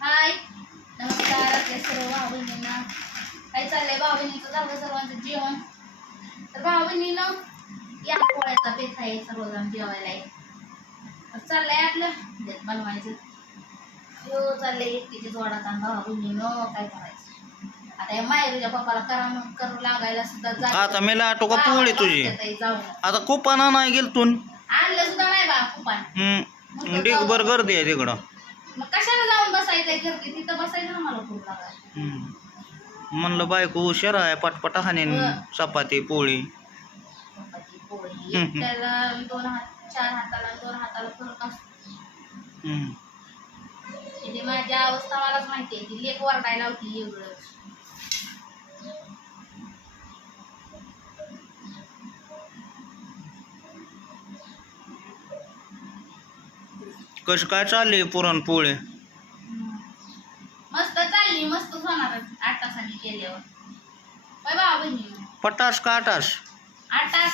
हाय. नमस्कार आपल्या सर्व भाऊ बहिणींना काय चाललंय भाऊ बहिणीचं झालं सर्वांचं जेवण? तर भाऊ बहिणीनं या पोळ्याचा बेत आहे सर्वजण जेवायला चाललंय आपलं. बनवायचं. हो चाललंय. एकटीची जोडात आणि भाऊ बहिणीनं काय करायचं? आता या मायरूच्या पप्पाला करा मग. करू लागायला सुद्धा आता मी लाटू का पोळी तुझी? आता कुपाना नाही गेलतून. आणलं सुद्धा नाही बा कुपान. हम्म. डिगभर गर्दी आहे तिकडं. मग कशाला जाऊन बसायचंय गर्दी तिथं बसायचं ना मला खूप लागायला हम्म. म्हणलं बायको हुशार आहे पटपट हाणेन चपाती पोळी चपाती, पोळी हम्म. त्याला दोन हात चार हाताला आणि दोन हाताला फरक असतो हम्म. म्हणजे माझी अवस्था मलाच माहिती आहे ती लेख वरडायला होती एवढं कशी काय चालली पुरणपोळी? मस्त चालली मस्त होणार आठ तासांनी बाबा बहिणी? पटास का आटास? आठ तास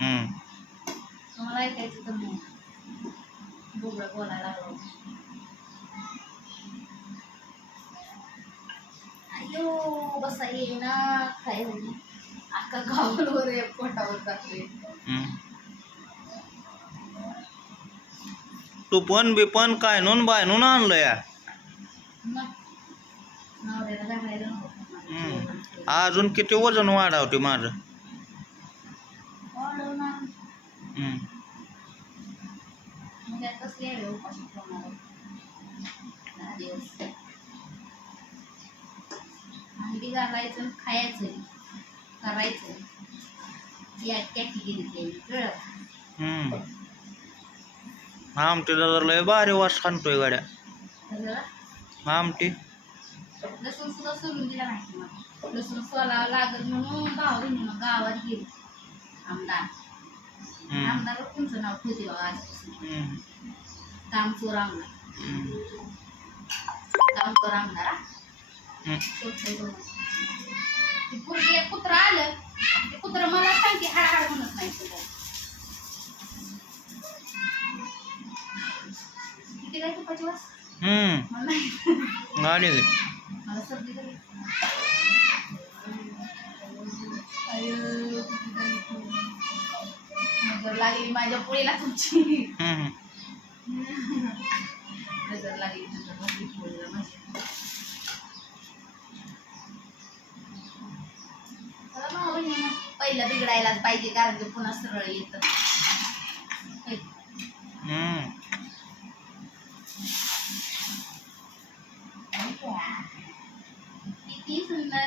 हम्म. तुम्हाला ऐकायचं तर मग. बोलायला लागलो. अयो बसा येईना काय होईल? अख्खा गावावर पोटावर जातोय. हम्म. तुपण बिपन काय नून बाय आणलं या. अजून किती वजन वाढवते माझं? घालायचं खायचं करायचं या आमटीला तर लय भारी वास खाणतोय गाड्या. आमटी. लसूण सुद्धा सोडून दिला नाही मग लसूण सोलावं लागत म्हणून गावात गेली. आमदार. हम्म. आमदार तुमचं नाव ठेवते आजपासून. आमदार. आमदार हा? कुत्रं आलं. ते कुत्रं मला सांगते हाड हाड म्हणत नाही तुला किती काय तुपाची वास हम्म. मला नाही गाडी घे. मला सर्दी झाली आयो, किती झाली तू. नजर लागली माझ्या पोळीला तुमची हम्म. नजर लागली नजर लागली पोळीला माझ्या चला मग बहिणीनं, पहिलं बिघडायलाच पाहिजे कारण ते पुन्हा सरळ येतं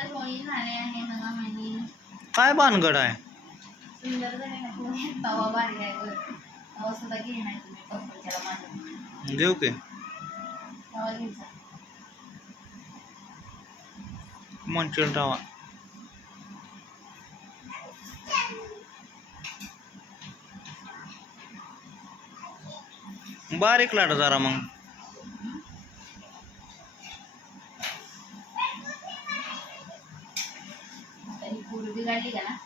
झाली आहे बघा माझी. काय भानगड आहे? सुंदर झाली ना पोळी तवा भारी आहे बघ. तवा सुद्धा घे नाही तुम्ही. कंपनीच्याला माझं देऊ की. तवा घ्यायचा म्हणशील तवा. बारीक लाट जरा मग आता ही पोळी बिघडली का ना.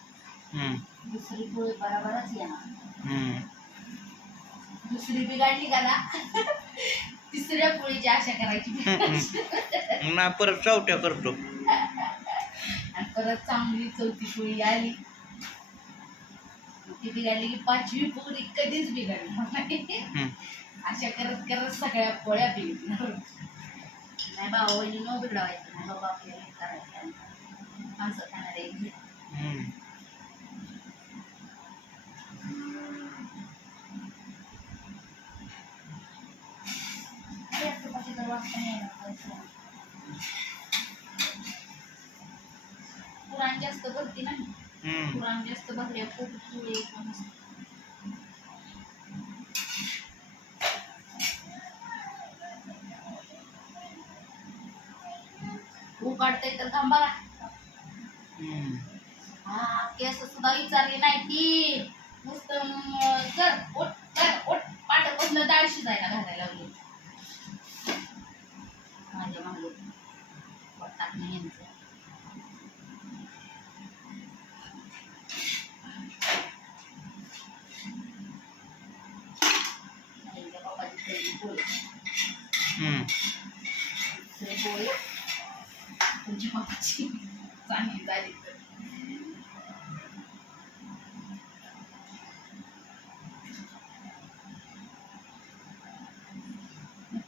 दुसरी पोळी बरोबरच येणार. दुसरी बिघडली का ना तिसऱ्या पोळीची आशा करायची. नाही परत चौट्या करतो. आणि परत चांगली चौथी पोळी आली. ती बिघडली की पाचवी पोळी कधीच बिघडणार नाही. अशा करत करत सगळ्या पोळ्या बिघडणार. नाही भाऊ न बिघडवायचं. नाही बाबा आपल्याला हे करायचं माणसं खाणार. पुराण जास्त भरती नाही हम्म. पुराण जास्त भरल्या खूप पुढे पण असते. उकाडते तर थांबा. हा केस सुद्धा विचारली नाही ती नुसतं कर उठ कर उठ. पाठपासून डाळ शिजायला घालायला लागली. माझ्या टाकणे यांचं. पोळी. पोळी तुमच्या बाबाची चांगली झाली तर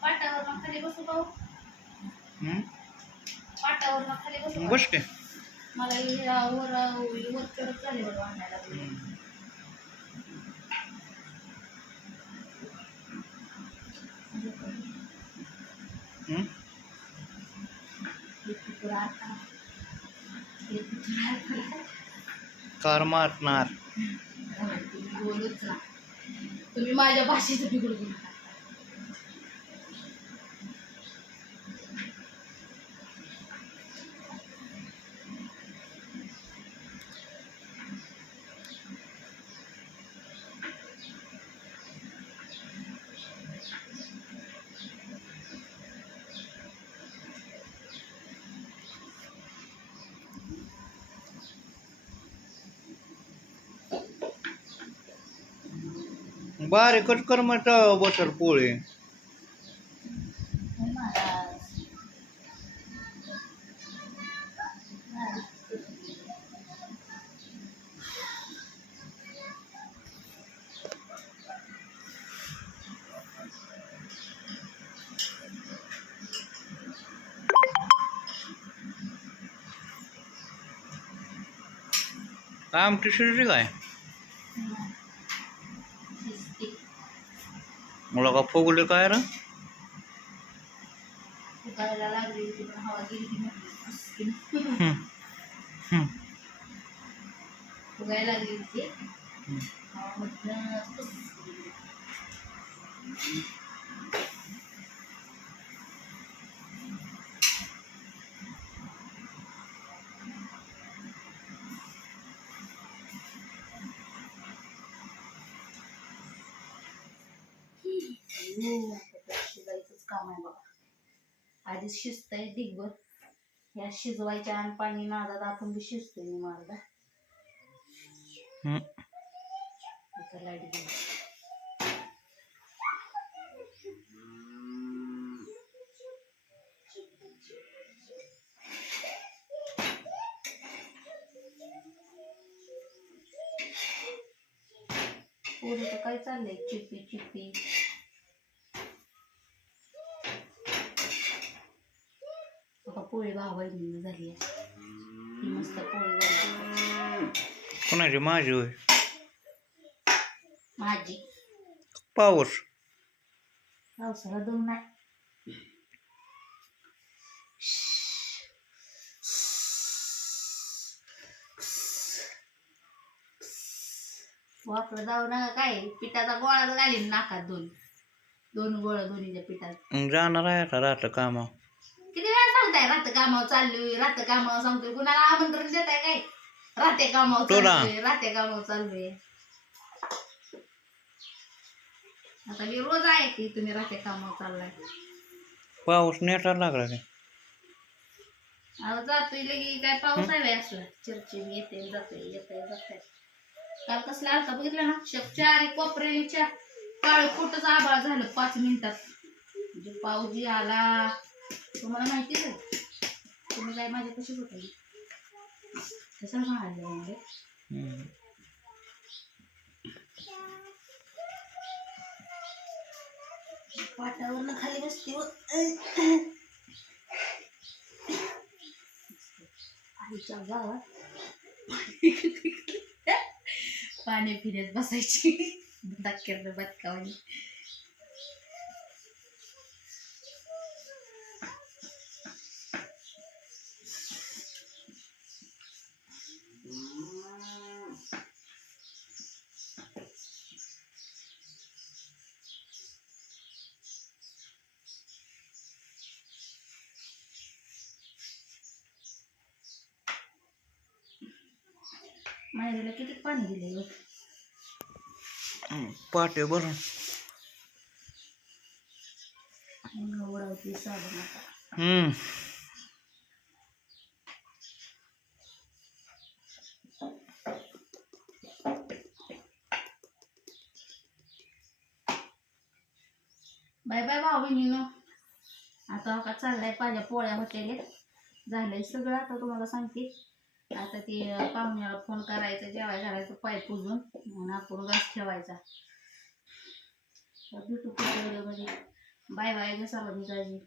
पाटावर खाली बसू पाहू? पाटावर खाली बसू? बस की मला हे वर वर चढत झाले बघ वाढायला लागले. हम्म? कार मारणार तुम्ही माझ्या भाषेचं बिघडू बारीकच कर मग बटर पोळी. काय आमटी शिजली काय? मला का फुगले काय रे? लागली होती पण हवा गेली की म्हटली फुसकी. हम्म. हम्म. फुगायला लागली होती हम्म. हवामधनं फुसकी. हो, आता तर शिजायचंच काम आहे बघा. आधीच शिजतंय ढिगभर या शिजवायच्या आणि पाणी नादात आपण बी शिजतोय मी मारदा. आता लाइट गेली. पोरीचं काय चाललंय? चिप्पी चिप्पी आता पोळी भावायची झाली आहे. मस्त पोळी कोणाची? माझी होय. माझी. पाऊस. पावसाला दोन नाही. वापरं जाऊ नका काय पिठाचा गोळाच घालीन नाकात दोन. दोन गोळा दोन्हीच्या पिठात. जाणार आहे आता राहतं कामा सांगताय रात कामावर चाललोय रात कामावर सांगतोय. कुणाला आमंत्रण देताय काय? राते कामावर तुला. चाललोय राते कामावर चाललोय. आता मी रोज आहे की तुम्ही राते कामावर चाललाय. पाऊस नेटा लागला काय अहो जातोय लगी काय पाऊस आहे असला. चिरचिर येते जातोय येते जातोय. काल कसला आलता बघितलं ना? शक चार कोपऱ्याच्या काळ कुठंच आभाळ झालं पाच मिनिटात. म्हणजे पाऊस जी आला तुम्हाला माहितीच आहे? तुम्ही काय माझ्या कशीच होता कसं म्हणाले म्हणजे हम्म. पाटावरनं खाली बसते व आईच्या गावात पाणी फिरत बसायची. धक्क्यानं बदकावणी माहेरीला किती पाणी दिले. पाटे भरून. हम्म बाय बाय भाऊ बहिणीनं. आता का चाललाय पाहिजे पोळ्या होटेले झालंय सगळं आता तुम्हाला सांगते. आता ते पाहुण्याला फोन करायचा जेवाय घालायचं पाय पुजून म्हणून आपण गॅस ठेवायचा. भेटू पुढच्या व्हिडिओमध्ये म्हणजे? बाय बाय सर्वांनी काळजी